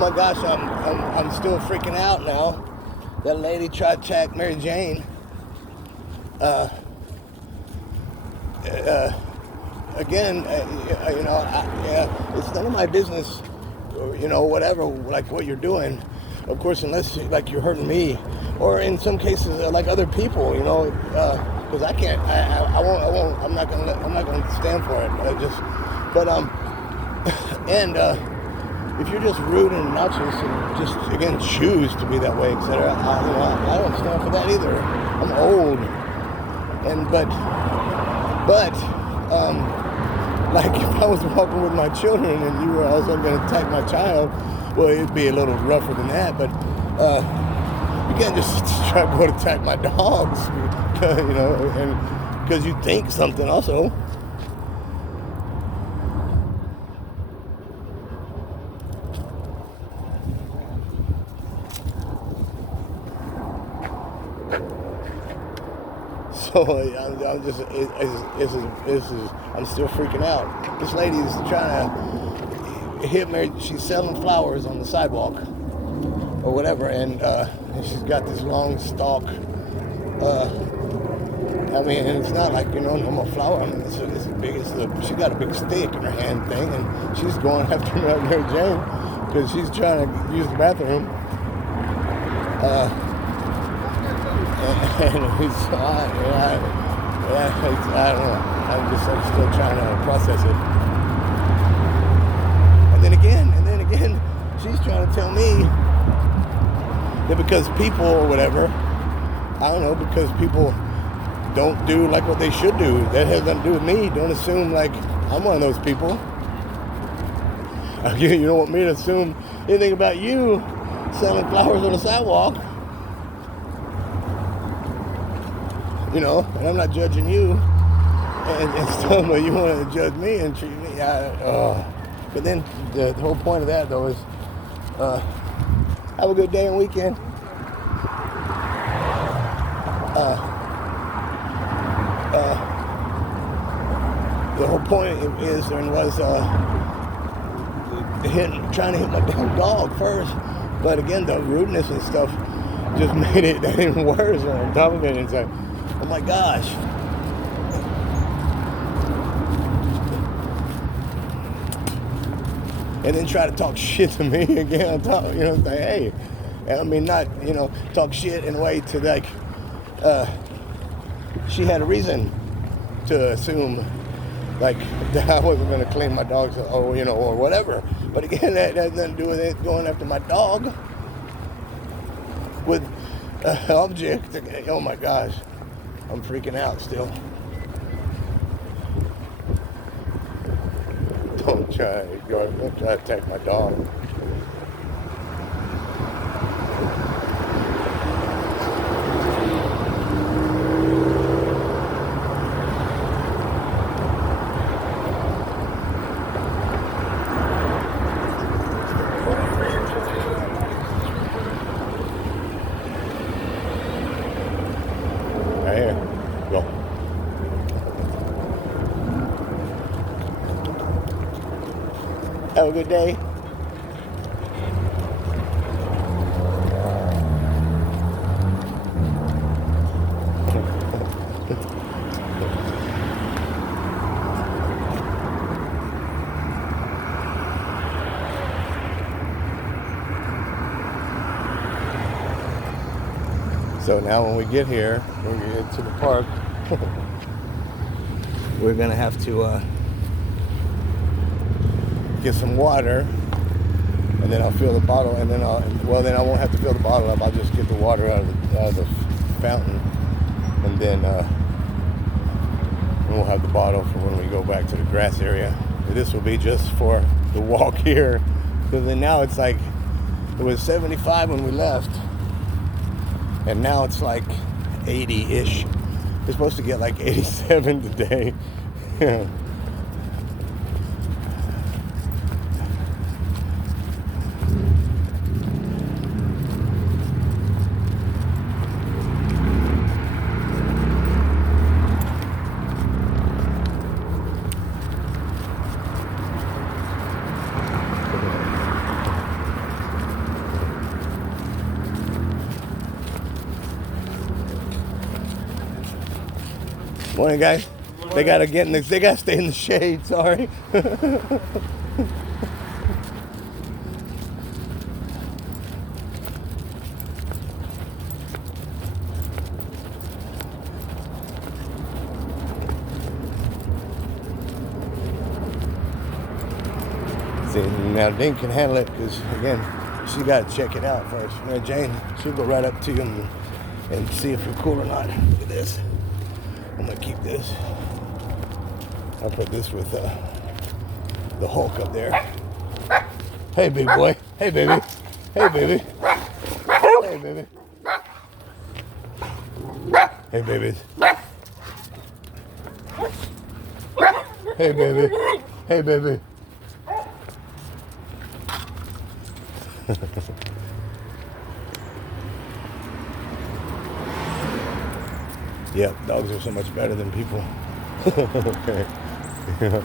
my gosh, I'm still freaking out now. That lady tried to attack Mary Jane. Again, it's none of my business, whatever, like what you're doing. Of course, unless you're hurting me, or in some cases like other people, because I can't, I won't, I'm not gonna stand for it. And if you're just rude and obnoxious and just again choose to be that way, etc., I don't stand for that either. I'm old, but like if I was walking with my children and you were also going to attack my child, well, it'd be a little rougher than that. But you can't just try to go to attack my dogs, and because you think something also. So I'm just, I'm still freaking out. This lady is trying to hit me. She's selling flowers on the sidewalk or whatever, and she's got this long stalk. And it's not like, normal flower. It's big. She got a big stick in her hand thing, and she's going after Mary Jane because she's trying to use the bathroom. And I don't know. I'm still trying to process it. And then again, she's trying to tell me that because people or whatever, I don't know, because people don't do like what they should do. That has nothing to do with me. Don't assume like I'm one of those people. You don't want me to assume anything about you selling flowers on the sidewalk. And I'm not judging you, and stuff, but you want to judge me and treat me. But then the whole point of that, though, is have a good day and weekend. The whole point is and was trying to hit my damn dog first, but again, the rudeness and stuff just made it even worse on top of it. It's like, oh my gosh. And then try to talk shit to me again on top, say, hey. Not, talk shit in a way to like, she had a reason to assume like that I wasn't going to clean my dogs, or whatever. But again, that has nothing to do with it going after my dog with an object. Oh my gosh. I'm freaking out still. Don't try to attack my dog. Right here. Go. Have a good day. So now when we get here, when we get to the park, we're gonna have to get some water, and then I'll fill the bottle, and then then I won't have to fill the bottle up. I'll just get the water out of the fountain, and then we'll have the bottle for when we go back to the grass area. But this will be just for the walk here, because then now it's like, it was 75 when we left, and now it's like 80-ish. We're supposed to get like 87 today. Morning, guys. They gotta get in they gotta stay in the shade. Sorry. See, now Dink can handle it because again, she got to check it out first. Now Jane, she'll go right up to you and see if you're cool or not. Look at this. I'm gonna keep this. I'll put this with the Hulk up there. Hey, big boy. Hey, baby. Hey, baby. Hey, baby. Hey, babies. Hey, baby. Hey, baby. Yeah, dogs are so much better than people. Okay. Yeah.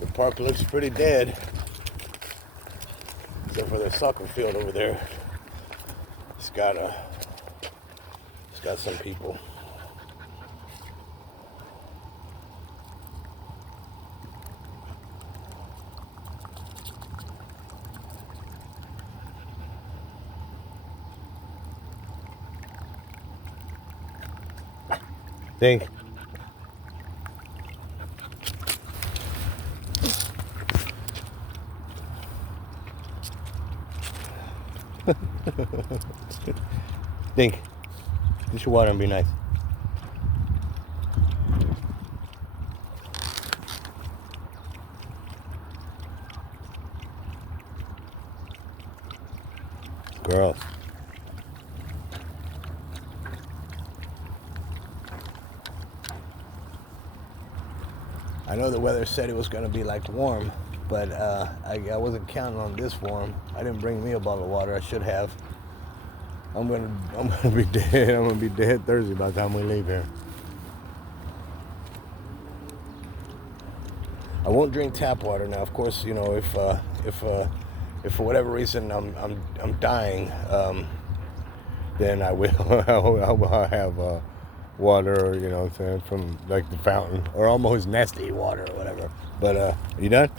The park looks pretty dead, except for the soccer field over there. It's got some people. Dink. Dink, get your water and be nice. Girls. I know the weather said it was going to be like warm, but I wasn't counting on this warm. I didn't bring me a bottle of water. I should have. I'm gonna be dead. I'm gonna be dead Thursday by the time we leave here. I won't drink tap water now. Of course, you know if for whatever reason I'm dying, then I will I'll have water, you know what I'm saying, from like the fountain or almost nasty water or whatever. But are you done?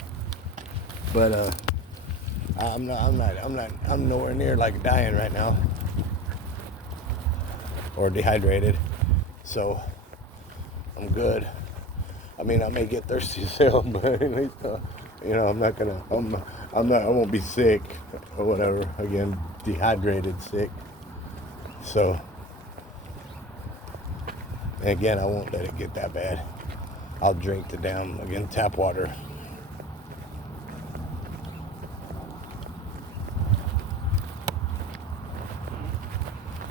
But I'm nowhere near like dying right now or dehydrated, so I'm good. I mean, I may get thirsty still, but at least you know, I won't be sick or whatever. Again, dehydrated sick. So again, I won't let it get that bad. I'll drink the damn, again, tap water.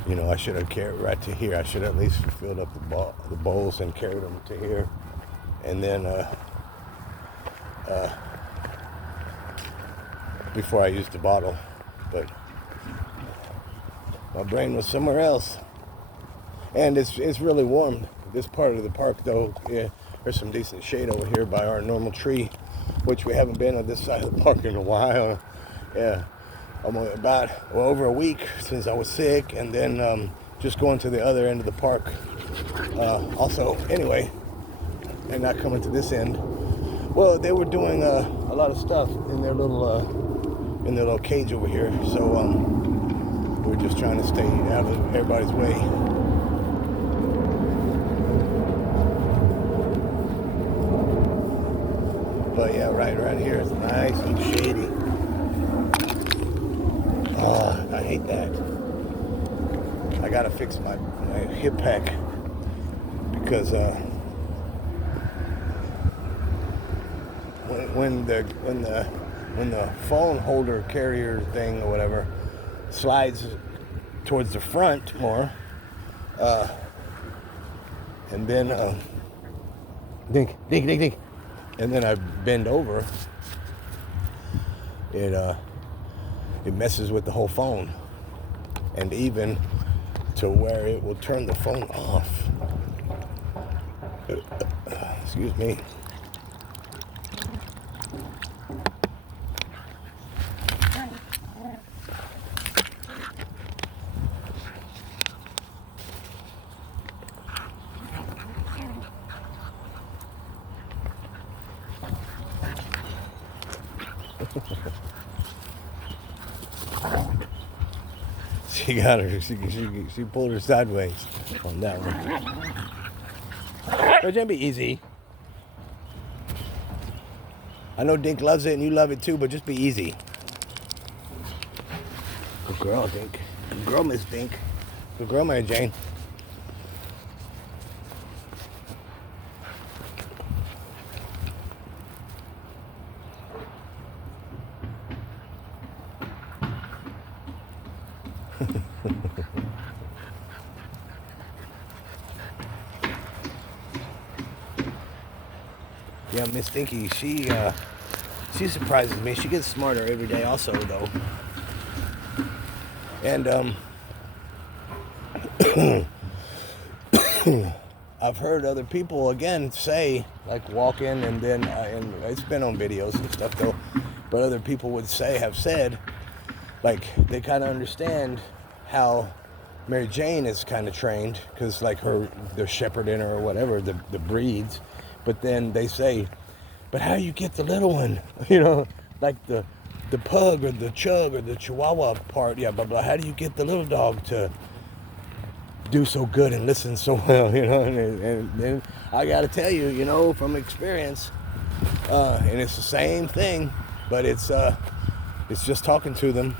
You know, I should have carried right to here. I should have at least filled up the bowls and carried them to here. And then before I used the bottle. But my brain was somewhere else. And it's really warm. This part of the park, though, yeah, there's some decent shade over here by our normal tree, which we haven't been on this side of the park in a while. Yeah, I'm about over a week since I was sick, and then just going to the other end of the park. Also, anyway, and not coming to this end. Well, they were doing a lot of stuff in their little cage over here. So we're just trying to stay out of everybody's way. But yeah, right around here is nice and shady. Oh, I hate that. I gotta fix my hip pack because when the phone holder carrier thing or whatever slides towards the front more, and then dink, and then I bend over, it messes with the whole phone, and even to where it will turn the phone off. Excuse me. She got her. She pulled her sideways on that one. But it'll be easy. I know Dink loves it and you love it too, but just be easy. Good girl, Dink. Good girl, Miss Dink. Good girl, Mary Jane. Yeah, Miss Dinky, she surprises me. She gets smarter every day also, though. And I've heard other people, again, say, like walk in and then, and it's been on videos and stuff, though, but other people would have said, like, they kind of understand how Mary Jane is kind of trained, because, like, they're shepherding her or whatever, the breeds. But then they say, but how you get the little one? You know, like the pug or the chug or the chihuahua part, yeah, blah, blah. How do you get the little dog to do so good and listen so well, you know? And I got to tell you, you know, from experience, and it's the same thing, but it's just talking to them,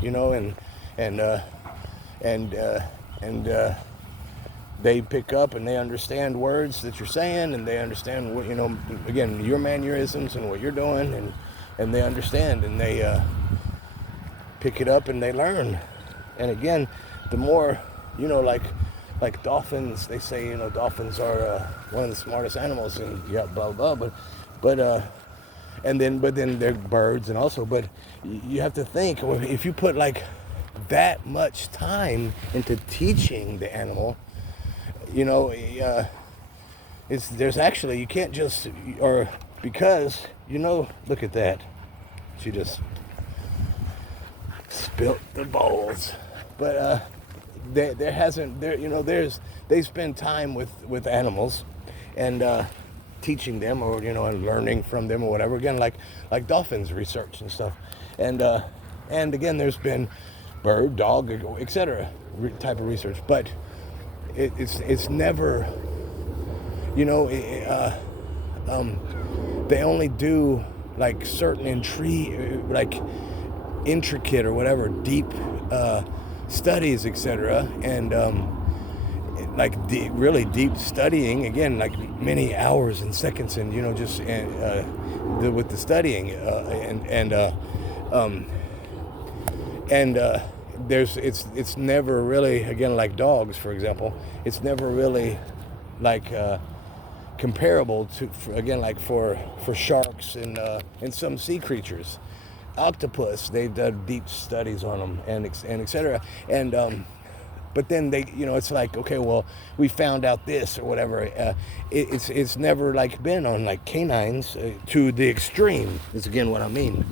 you know, and they pick up and they understand words that you're saying, and they understand what, you know, again, your mannerisms and what you're doing, and they understand, and they pick it up and they learn. And again, the more, you know, like dolphins, they say, you know, dolphins are one of the smartest animals, and yeah, blah blah, but then they're birds, and also, but you have to think, if you put like that much time into teaching the animal, you know, there's actually, you can't just, or because, you know, look at that. She just spilt the bowls. But they spend time with animals and teaching them, or, you know, and learning from them or whatever. Again, like dolphins research and stuff. And again, there's been bird, dog, etc. type of research. But it's never, you know, they only do like certain intricate or whatever deep studies, etc. And really deep studying, again, like many hours and seconds, and, you know, just with the studying it's never really, again, like dogs, for example, it's never really like comparable to, again, like for sharks and some sea creatures. Octopus, they've done deep studies on them, and etc. And but then they, you know, it's like, okay, well, we found out this or whatever. It's never like been on like canines to the extreme. Is again what I mean.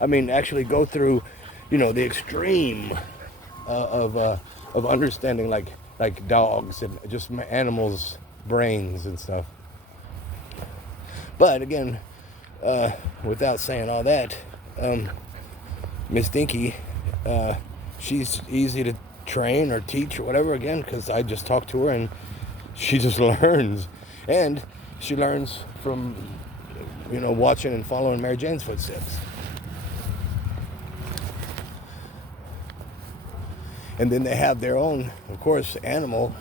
I mean, actually go through, you know, the extreme of of understanding like dogs and just animals' brains and stuff. But again, without saying all that, Miss Dinky, she's easy to train or teach or whatever, again, because I just talk to her and she just learns. And she learns from, watching and following Mary Jane's footsteps. And then they have their own, of course, animal,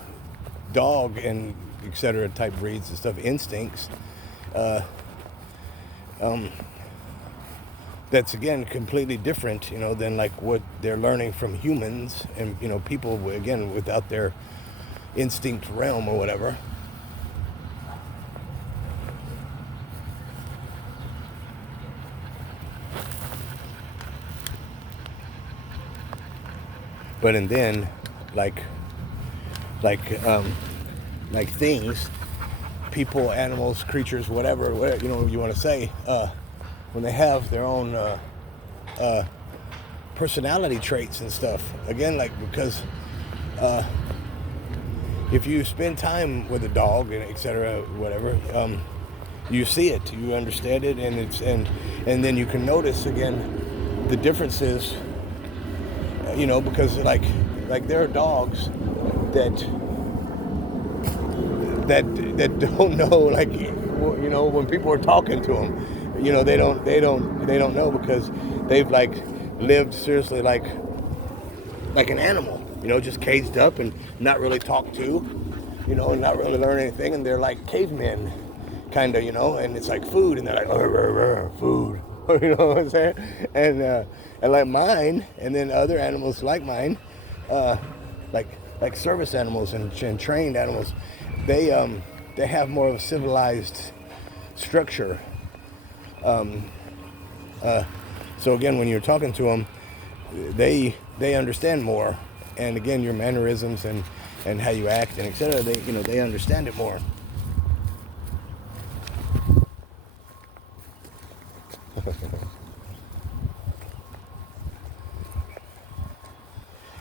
dog, and etc. type breeds and stuff, instincts. That's again completely different, than like what they're learning from humans and people again without their instinct realm or whatever. But and then like things, people, animals, creatures, whatever you want to say, when they have their own personality traits and stuff. Again, because if you spend time with a dog and etc. whatever, you see it, you understand it, and then you can notice again the differences. Because like there are dogs that don't know, when people are talking to them, they don't know because they've lived seriously like an animal, just caged up and not really talked to, and not really learn anything, and they're like cavemen, kind of, and it's like food, and they're like, "Rrr, rrr, rrr, food." You know what I'm saying? And like mine, and then other animals like mine, like service animals and trained animals, they have more of a civilized structure. So again, when you're talking to them, they understand more, and again, your mannerisms and how you act and etc. They understand it more.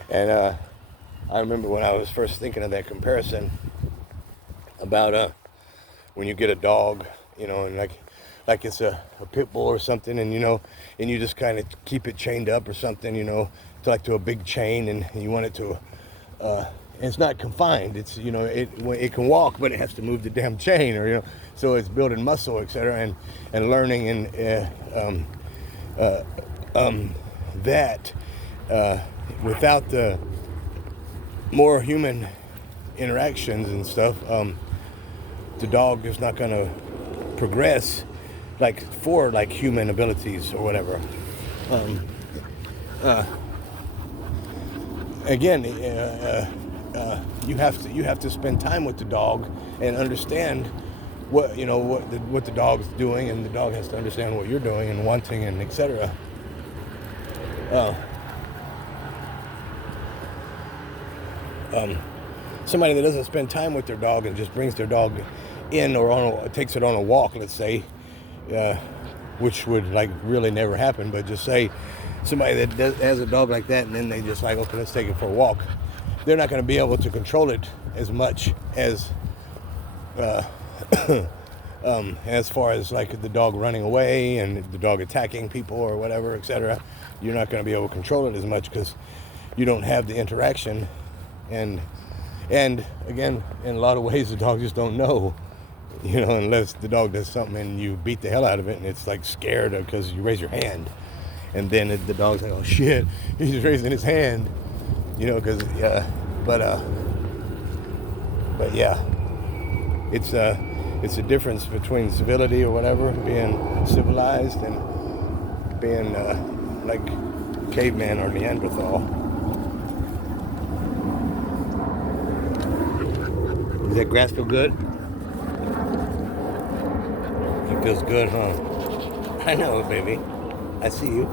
And I remember when I was first thinking of that comparison about when you get a dog, and like it's a pit bull or something, and and you just kind of keep it chained up or something, to a big chain, and you want it to. And it's not confined. It's it can walk, but it has to move the damn chain, or so it's building muscle, etc. And learning and that without the more human interactions and stuff, the dog is not going to progress for human abilities or whatever. Again, you have to spend time with the dog and understand what the dog's doing, and the dog has to understand what you're doing and wanting and etc. Somebody that doesn't spend time with their dog and just brings their dog in or takes it on a walk, let's say, which would really never happen, but just say somebody that has a dog like that, and then they just okay, let's take it for a walk. They're not going to be able to control it as much as far as the dog running away and the dog attacking people or whatever, etc. You're not going to be able to control it as much because you don't have the interaction, and again, in a lot of ways, the dog just don't know, unless the dog does something and you beat the hell out of it, and it's scared because you raise your hand, and then the dog's like, oh shit, he's raising his hand, because but yeah, it's a difference between civility or whatever, being civilized, and being like caveman or Neanderthal. Does that grass feel good? It feels good, huh? I know, baby. I see you.